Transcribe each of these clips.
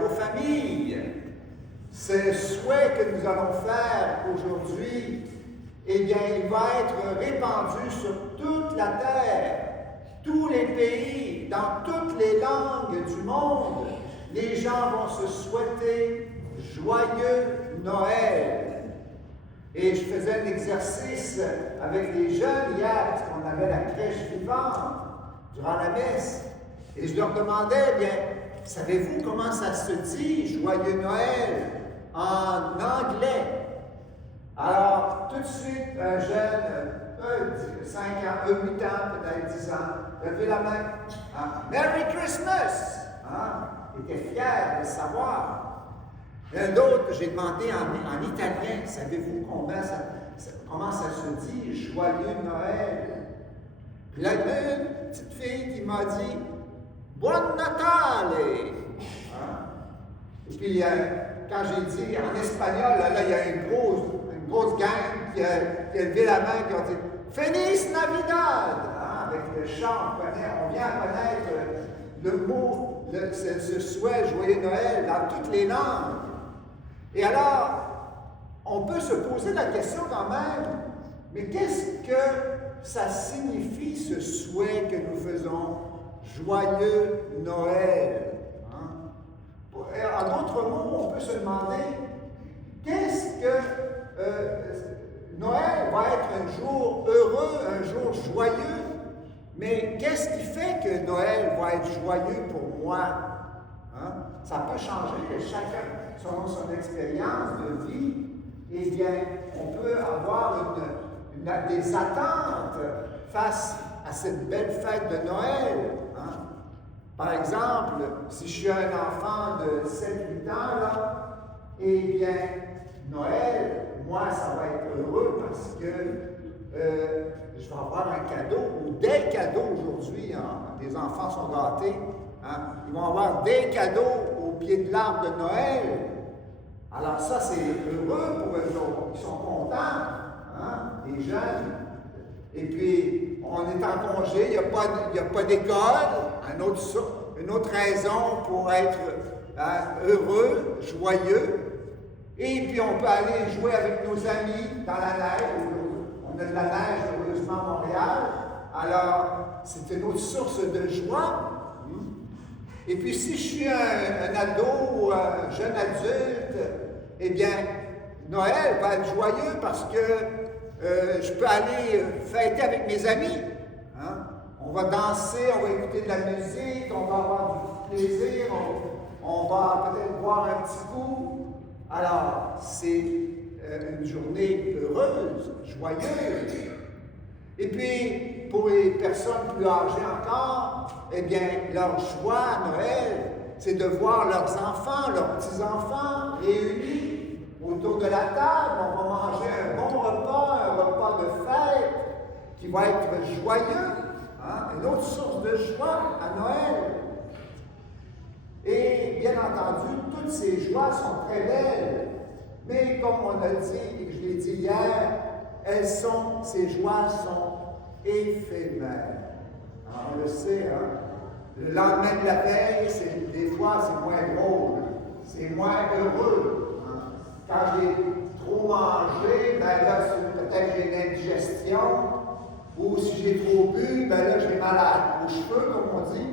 vos familles. Ce souhait que nous allons faire aujourd'hui, eh bien, il va être répandu sur toute la terre, tous les pays, dans toutes les langues du monde. Les gens vont se souhaiter joyeux Noël. Et je faisais un exercice avec les jeunes hier, parce qu'on avait la crèche vivante durant la messe. Et je leur demandais, bien, savez-vous comment ça se dit, joyeux Noël, en anglais? Alors, tout de suite, un jeune, 5 ans, 8 ans, peut-être 10 ans, levez la main. Ah, Merry Christmas! Il était fier de savoir. Un autre, j'ai demandé en italien, savez-vous comment ça se dit, joyeux Noël? Puis là, une petite fille qui m'a dit, Buon Natale! Et puis, quand j'ai dit en espagnol, là, il y a une grosse gang qui a levé la main, qui a dit Feliz Navidad! Avec le chant, on vient à connaître le mot, ce souhait, joyeux Noël, dans toutes les langues. Et alors, on peut se poser la question quand même, mais qu'est-ce que ça signifie, ce souhait que nous faisons, joyeux Noël? En d'autres mots, on peut se demander, qu'est-ce que Noël va être un jour heureux, un jour joyeux, mais qu'est-ce qui fait que Noël va être joyeux pour moi? Ça peut changer, chacun selon son expérience de vie. Eh bien, on peut avoir des attentes face à cette belle fête de Noël. Par exemple, si je suis un enfant de 7-8 ans, là, eh bien, Noël, moi, ça va être heureux parce que je vais avoir un cadeau, ou des cadeaux aujourd'hui. Les enfants sont gâtés. Ils vont avoir des cadeaux au pied de l'arbre de Noël. Alors ça, c'est heureux pour eux autres. Ils sont contents, les jeunes. Et puis, on est en congé, il n'y a pas d'école. Une autre raison pour être heureux, joyeux. Et puis, on peut aller jouer avec nos amis dans la neige. On a de la neige, heureusement, à Montréal. Alors, c'est une autre source de joie. Et puis, si je suis un ado ou un jeune adulte, eh bien, Noël va être joyeux parce que je peux aller fêter avec mes amis. On va danser, on va écouter de la musique, on va avoir du plaisir, on va peut-être boire un petit coup. Alors, c'est une journée heureuse, joyeuse. Et puis, pour les personnes plus âgées encore, eh bien, leur joie à Noël, c'est de voir leurs enfants, leurs petits-enfants réunis autour de la table. On va manger un bon repas, un repas de fête qui va être joyeux, une autre source de joie à Noël. Et bien entendu, toutes ces joies sont très belles, mais comme on a dit, et je l'ai dit hier, ces joies sont éphémères. Alors, on le sait, le lendemain de la veille, des fois, c'est moins drôle, c'est moins heureux. Quand j'ai trop mangé, ben là, peut-être j'ai une indigestion, ou si j'ai trop bu, ben là, j'ai mal aux cheveux, comme on dit.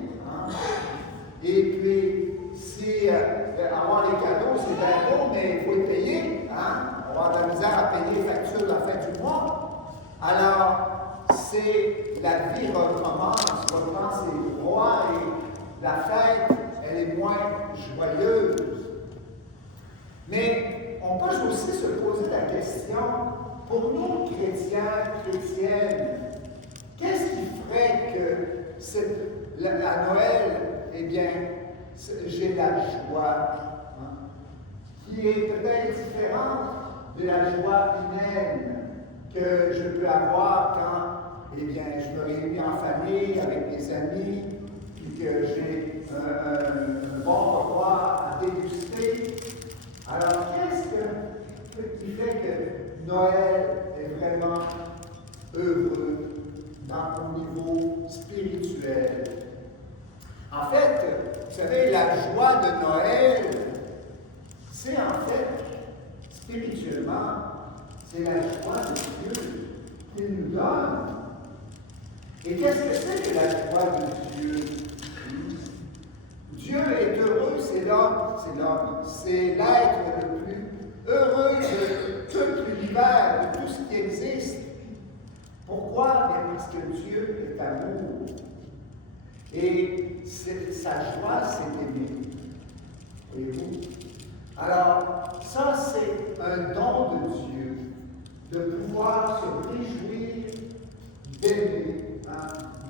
Et puis, si avoir les cadeaux, c'est bien beau, mais il faut les payer. On va avoir de la misère à payer les factures de la fin du mois. Alors, la vie recommence, c'est droit et la fête, elle est moins joyeuse. Mais on peut aussi se poser la question, pour nous chrétiens, chrétiennes, qu'est-ce qui ferait que à Noël, eh bien, j'ai la joie, qui est peut-être différente de la joie humaine que je peux avoir quand, eh bien, je me réunis en famille avec mes amis, puis que j'ai un bon repas à déguster. Alors, qu'est-ce qui fait que Noël est vraiment heureux dans ton niveau spirituel? En fait, vous savez, la joie de Noël, c'est en fait, spirituellement, c'est la joie de Dieu qu'il nous donne. Et qu'est-ce que c'est que la joie de Dieu? Dieu est heureux, c'est l'homme, c'est l'être le plus heureux de tout l'univers, de tout ce qui existe. Pourquoi? Bien parce que Dieu est amour. Et sa joie, c'est d'aimer. Voyez-vous? Alors, ça, c'est un don de Dieu, de pouvoir se réjouir d'aimer,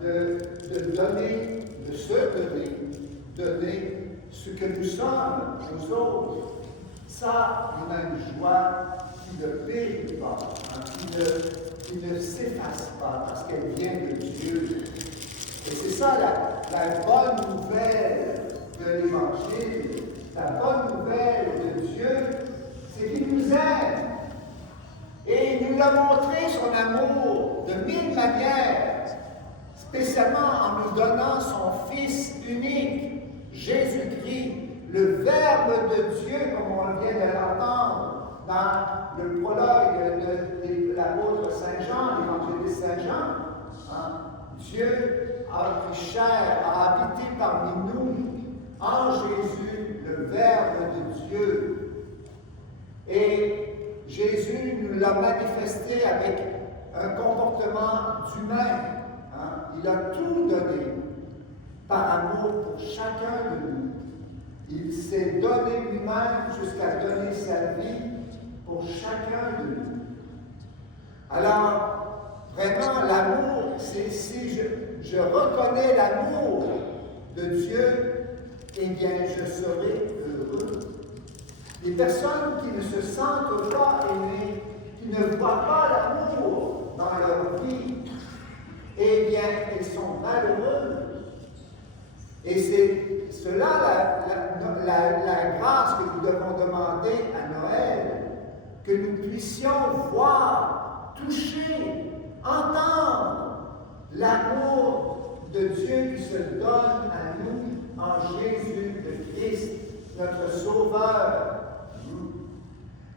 de donner, de se donner ce que nous sommes aux autres. Ça, on a une joie qui ne périt pas, qui ne s'efface pas, parce qu'elle vient de Dieu. Et c'est ça la bonne nouvelle de l'Évangile. La bonne nouvelle de Dieu, c'est qu'il nous aime. Et il nous a montré son amour de mille manières, spécialement en nous donnant son Fils unique, Jésus-Christ, le Verbe de Dieu, comme on vient de l'entendre dans le prologue de l'apôtre Saint Jean, l'évangéliste Saint Jean. Dieu a pris chair, a habité parmi nous, en Jésus, le Verbe de Dieu. Et Jésus nous l'a manifesté avec un comportement d'humain. Il a tout donné par amour pour chacun de nous. Il s'est donné lui-même jusqu'à donner sa vie pour chacun de nous. Alors, vraiment, l'amour, c'est si je reconnais l'amour de Dieu, eh bien, je serai heureux. Les personnes qui ne se sentent pas aimées, qui ne voient pas l'amour dans leur vie, eh bien, elles sont malheureuses. Et c'est cela la grâce que nous devons demander à Noël, que nous puissions voir, toucher, entendre l'amour de Dieu qui se donne à nous en Jésus le Christ, notre Sauveur.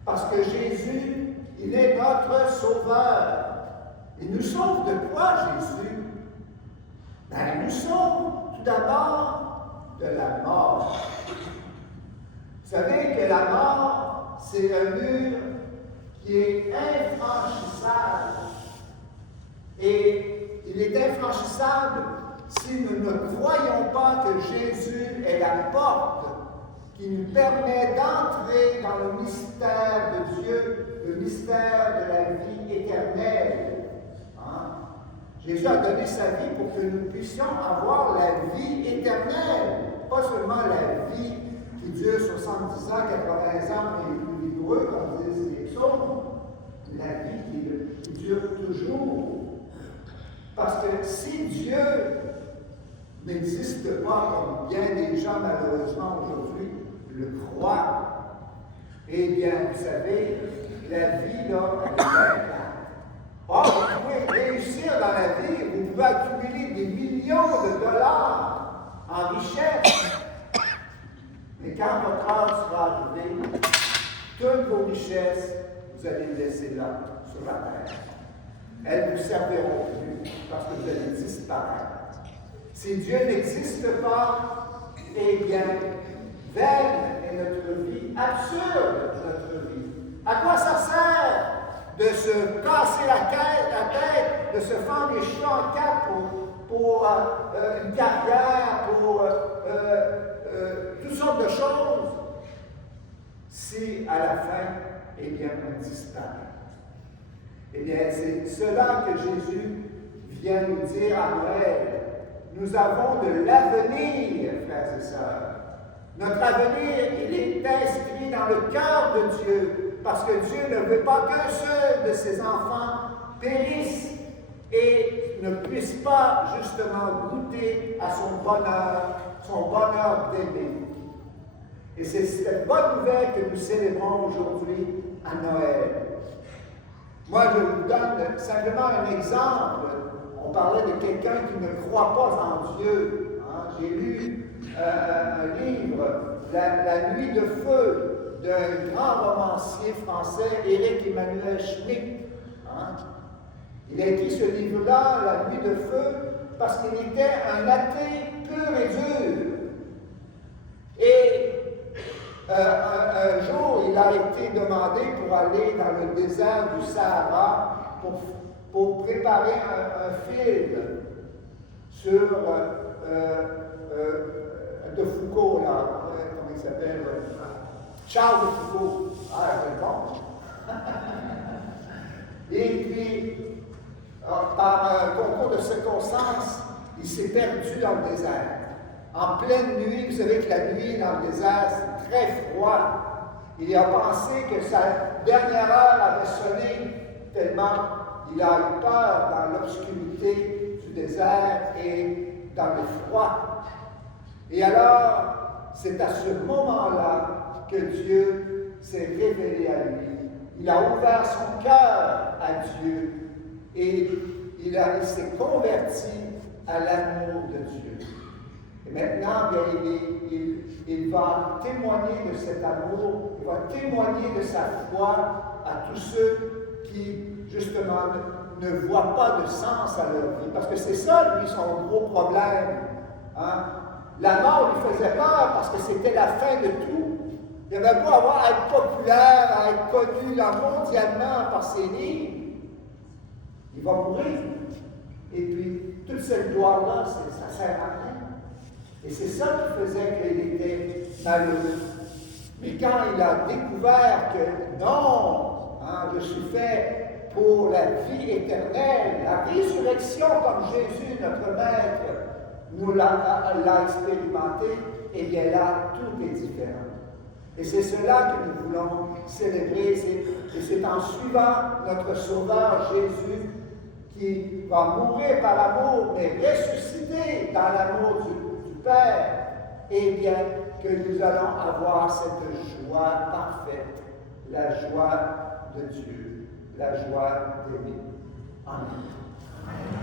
Parce que Jésus, il est notre Sauveur. Il nous sauve de quoi, Jésus? Il nous sauve tout d'abord de la mort. Vous savez que la mort, c'est un mur qui est infranchissable. Et il est infranchissable si nous ne croyons pas que Jésus est la porte qui nous permet d'entrer dans le mystère de Dieu, le mystère de la vie éternelle. Jésus a donné sa vie pour que nous puissions avoir la vie éternelle, pas seulement la vie qui dure 70 ans, 80 ans et plus vigoureux, comme disent les psaumes, la vie qui dure toujours. Parce que si Dieu n'existe pas, comme bien des gens malheureusement aujourd'hui le croient, eh bien, vous savez, la vie, là, elle est plate. Or, vous pouvez réussir dans la vie, vous pouvez accumuler des millions de dollars en richesse. Mais quand votre âge sera arrivé, toutes vos richesses, vous allez les laisser là, sur la terre. Elles ne vous serviront plus parce que vous allez disparaître. Si Dieu n'existe pas, eh bien, vaine est notre vie, absurde notre vie. À quoi ça sert de se casser la tête, de se fendre les cheveux en quatre pour une carrière, pour toutes sortes de choses, si à la fin, eh bien, on disparaît. Eh bien, c'est cela que Jésus vient nous dire à Noël. Nous avons de l'avenir, frères et sœurs. Notre avenir, il est inscrit dans le cœur de Dieu, parce que Dieu ne veut pas qu'un seul de ses enfants périsse et ne puisse pas justement goûter à son bonheur d'aimer. Et c'est cette bonne nouvelle que nous célébrons aujourd'hui à Noël. Moi, je vous donne simplement un exemple. On parlait de quelqu'un qui ne croit pas en Dieu. J'ai lu un livre, La nuit de feu, d'un grand romancier français, Éric Emmanuel Schmitt. Hein? Il a écrit ce livre-là, La nuit de feu, parce qu'il était un athée pur et dur. Et un jour, il a été demandé pour aller dans le désert du Sahara pour préparer un film sur de Foucault, là, comment il s'appelle? Charles de Foucault. Ah, c'est bon. Et puis, par un concours de circonstances, il s'est perdu dans le désert. En pleine nuit, vous savez que la nuit dans le désert, c'est très froid. Il a pensé que sa dernière heure avait sonné tellement il a eu peur dans l'obscurité du désert et dans le froid. Et alors, c'est à ce moment-là que Dieu s'est révélé à lui. Il a ouvert son cœur à Dieu et il s'est converti à l'amour de Dieu. Et maintenant, bien, il va témoigner de cet amour, il va témoigner de sa foi à tous ceux qui, justement, ne voient pas de sens à leur vie. Parce que c'est ça, lui, son gros problème. Hein? La mort lui faisait peur parce que c'était la fin de tout. Il avait beau avoir à être populaire, à être connu mondialement par ses livres. Il va mourir. Et puis, toute cette gloire-là, ça ne sert à rien. Et c'est ça qui faisait qu'il était malheureux. Mais quand il a découvert que non, hein, je suis fait pour la vie éternelle, la résurrection comme Jésus, notre Maître, nous l'a expérimenté, et bien là, tout est différent. Et c'est cela que nous voulons célébrer, et c'est en suivant notre Sauveur Jésus qui va mourir par l'amour, mais ressusciter dans l'amour du Père, et bien que nous allons avoir cette joie parfaite, la joie de Dieu, la joie d'aimer. Amen.